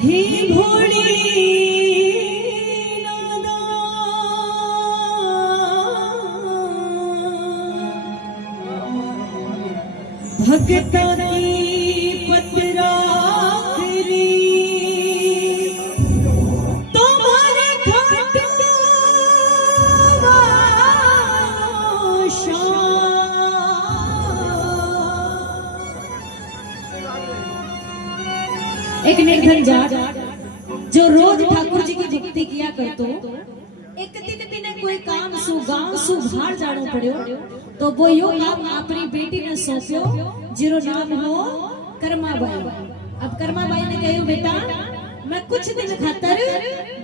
ही भोली भगता की पतरा फिरी तुम्हारे घाट एक निर्धन जाट जो रोज ठाकुर जी की भक्ति किया करतो, एक दिन बिना कोई काम सु गांव सु बाहर जानो पड़ो तो वो यो काम अपनी बेटी ने सौंप्यो जिरो नाम हो कर्माबाई। अब कर्माबाई ने कहो बेटा मैं कुछ दिन खातर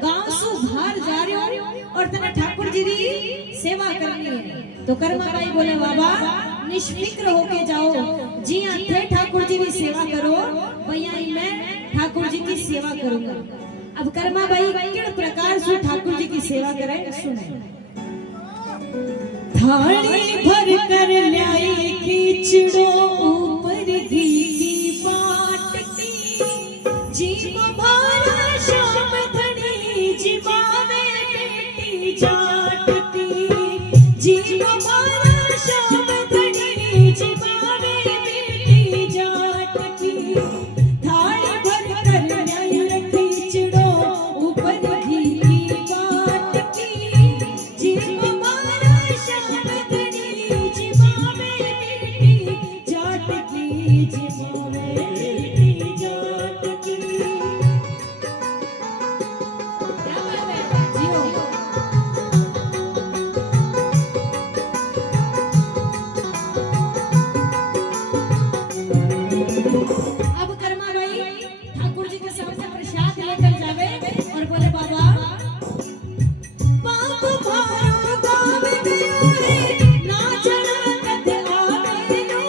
गांव सु बाहर जा रही हूं और तने ठाकुर जी री सेवा करनी है। तो कर्माबाई बोले बाबा निष्फिक्र होके जाओ, जी थे ठाकुर जी की सेवा करो, भैया मैं ठाकुर जी की सेवा करूंगा। अब कर्माबाई किन प्रकार से ठाकुर जी की सेवा करे सुने। थाली भर कर लाई खींचड़ो ऊपर घी की पाट की, जी मारा शाम धनी जी मावे बेटी जाट की, जी मारा शाम धनी जी मावे बेटी जाट की। थाली भर कर लाई खींचड़ो ऊपर घी की पाट की, जी मारा शाम धनी जी मावे बेटी जाट की, जी मावे बेटी जाट की। क्या बात है जियो। अब कर्माबाई ठाकुर जी के सामने प्रसाद लेकर जावे और बोले बाबा पाप भारो गावे दियो रे नाचन कथे आवे नो,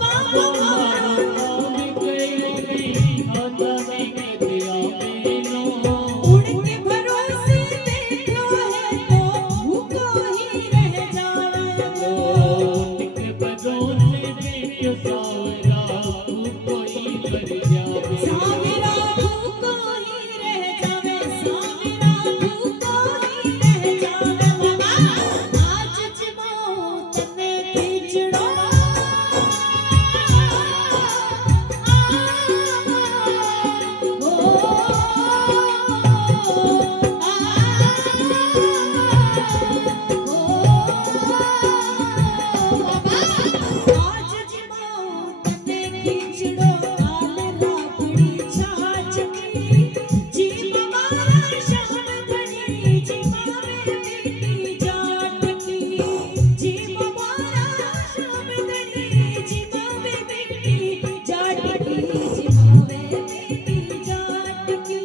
पाप भारो गावे दियो रे नाचन कथे आवे नो। उनके भरोसे बैठो है तो भूखो ही रह जावे नो, उनके भरोसे बैठो सावरा भूखो ही रह जावे, सावरा भूखो ही रह जावे, सावरा भूखो ही रह जावे। बाबा आज जमो तने खींचड़ो आज जमो तने खींचड़ो आल रापड़ी छाछ की, जी मारा शाम धनी जी मावे बेटी जाट की, जी मारा शाम धनी जी मावे बेटी जाट की, जी मावे बेटी जाट की।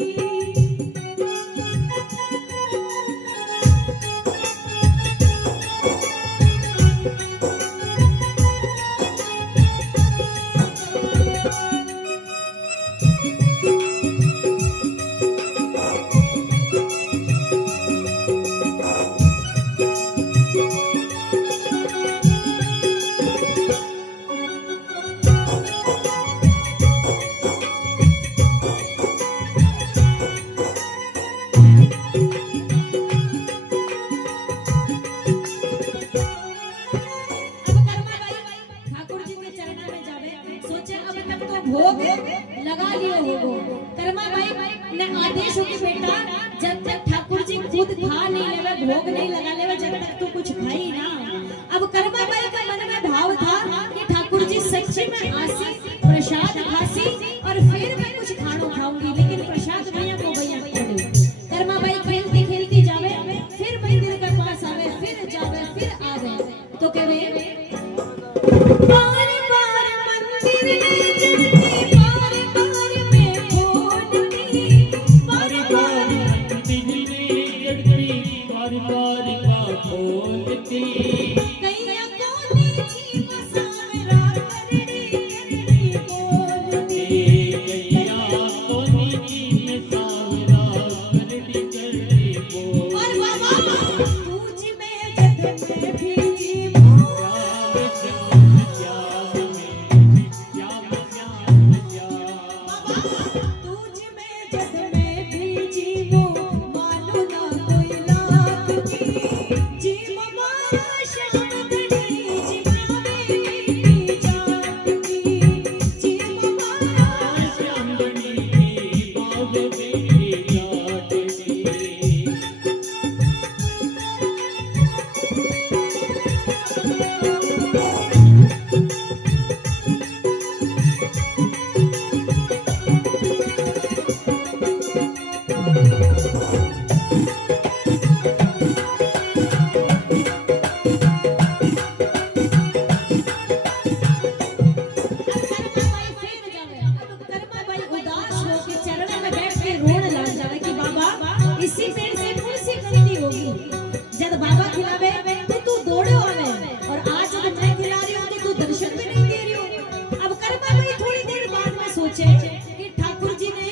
अब कर्माबाई ठाकुर जी के चरणों में जावे, सोचे अब तक तो भोग लगा लियो होगो। कर्माबाई ने आदेश हो कि बेटा जब तक ठाकुर जी खुद खा नहीं लेवे भोग नहीं लगा लेवे जब तक तो कुछ खाई ना। अब कर्माबाई का मन में भाव था कि ठाकुर जी सच्ची में आसी प्रसाद खासी और फिर मैं कुछ खानो खाऊंगी, लेकिन प्रसाद भैया को भैया पड़े। कर्माबाई खेलती खेलती जावे, फिर मंदिर के पास आवे, फिर जावे, फिर आवे तो कहे बार बार मंदिर में चढ़ती, बार बार में खोलती, बार बार मंदिर में चढ़ती, बार बार जग में भी जीवो मानो ना कोई लाख की जीव मारा श्याम धनी जिमावे बेटी जाट की जीव मारा श्याम धनी जिमावे बेटी जाट की। इसी पेड़ से कौन सी गलती होगी जब बाबा खिलावे तो तू दौड़े आवे और आज जब मैं खिला रही हूँ तो तू दर्शन भी नहीं दे रही हो। अब कर्मा भाई थोड़ी देर बाद में सोचे कि ठाकुर जी ने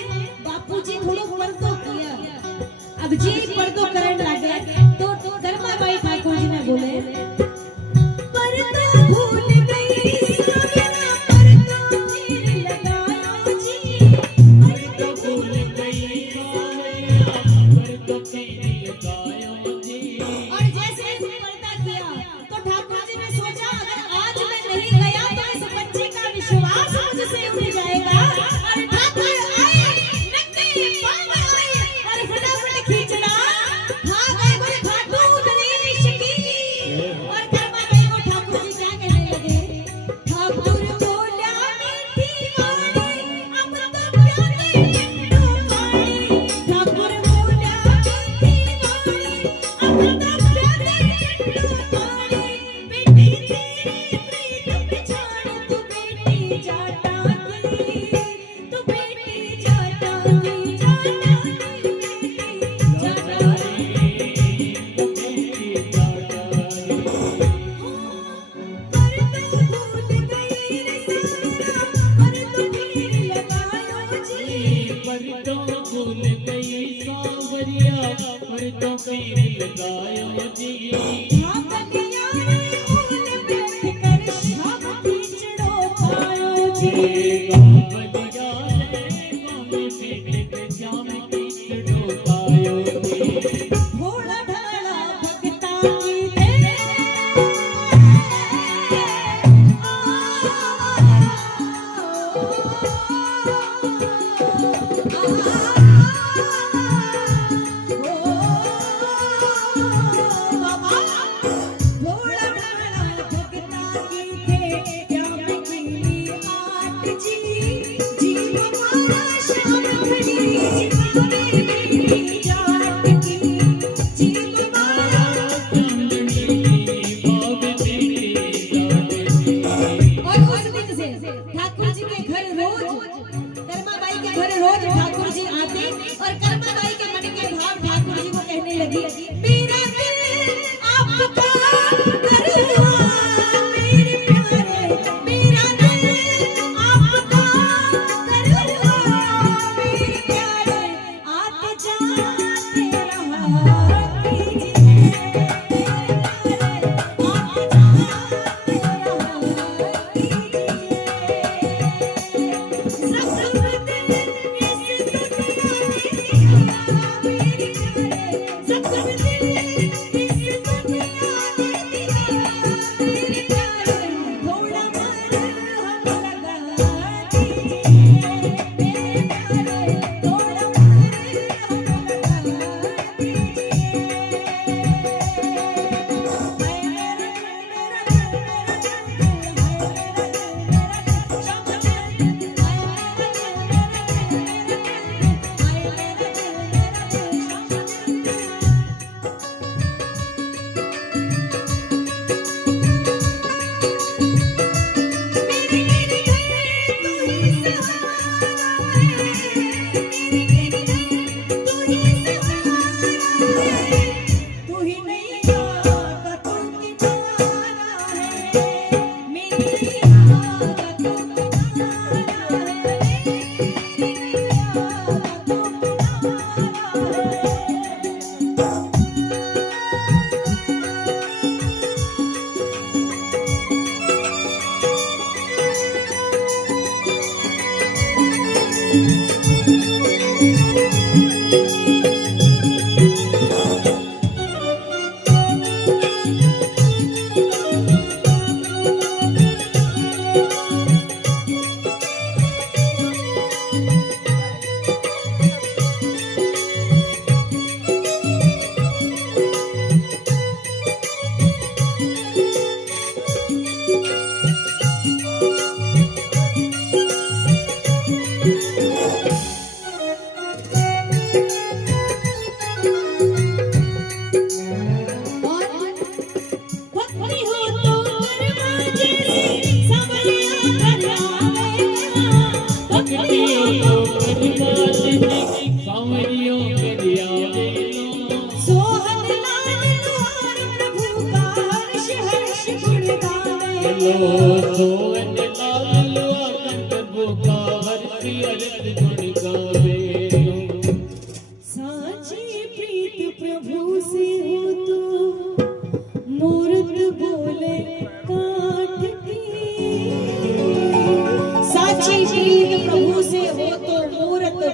बापू जी थोड़ा पर्दो किया, अब जी पर्दो करने लगे तो कर्मा भाई ठाकुर जी ने बोले पर्दो भूल गई सावरा पर्दो फिर लगाया जी पर्दो भूल गई सावरिया पर्दो फिर लगाया जी। और जैसे पर्दा किया तो ठाकुर जी ने सोचा अगर आज मैं नहीं गया तो इस बच्चे का विश्वास मुझसे उठ जाएगा। और ठाकुर आए नंगे पांव आए और फटाफट खींचना भाग गए बोले खाटू गणेश की। और कर्मा भाई को ठाकुर जी क्या कहने लगे ठाकुर बोला मीठी वाणी अब तो प्यारे चिट्टू पानी ठाकुर बोला मीठी वाणी अब तो प्यारे चिट्टू पानी बेटी तेरी प्रीत पहचान तू बेटी जाटा की तू बेटी जाटा की बेटी जाटा पर्दो भूल गई सावरिया पर्दो फिर लगाया जी। कांवरिया रे गाँव बेटे श्याम कीचड़ो पायो जी। ठाकुर जी के घर रोज कर्माबाई के घर रोज ठाकुर जी आते और कर्माबाई के मन के भाव ठाकुर जी को कहने लगी मेरा दिल आपका करुआ मेरे प्यारे मेरा दिल आपका करुआ मेरे प्यारे आके जाते रहा कीजिए मेरे प्यारे आके जाते रहा कीजिए। सब दिल इस दुनिया में मेरी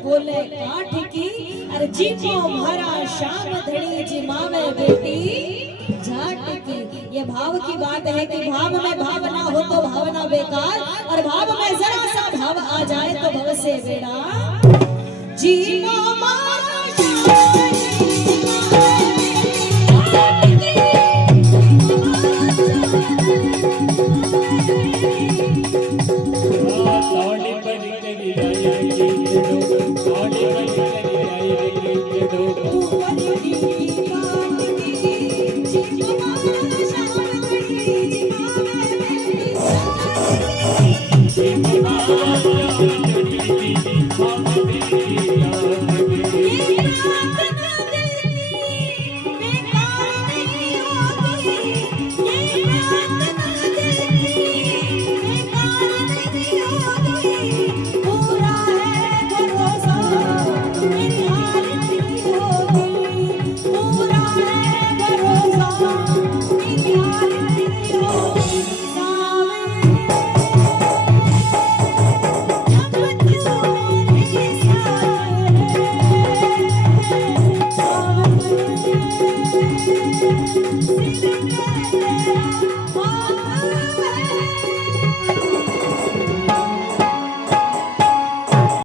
बोले काठ की, अरे जीपो मारा शाम धड़ी जी मावे बेटी जाट की। ये भाव की बात है कि भाव में भावना हो तो भावना बेकार, और भाव में जरा सा भाव आ जाए तो भव से बेड़ा। जीपो मारा शाम ताड़ी पर करी आई गीत दो, ताड़ी पर करी आई गीत दो।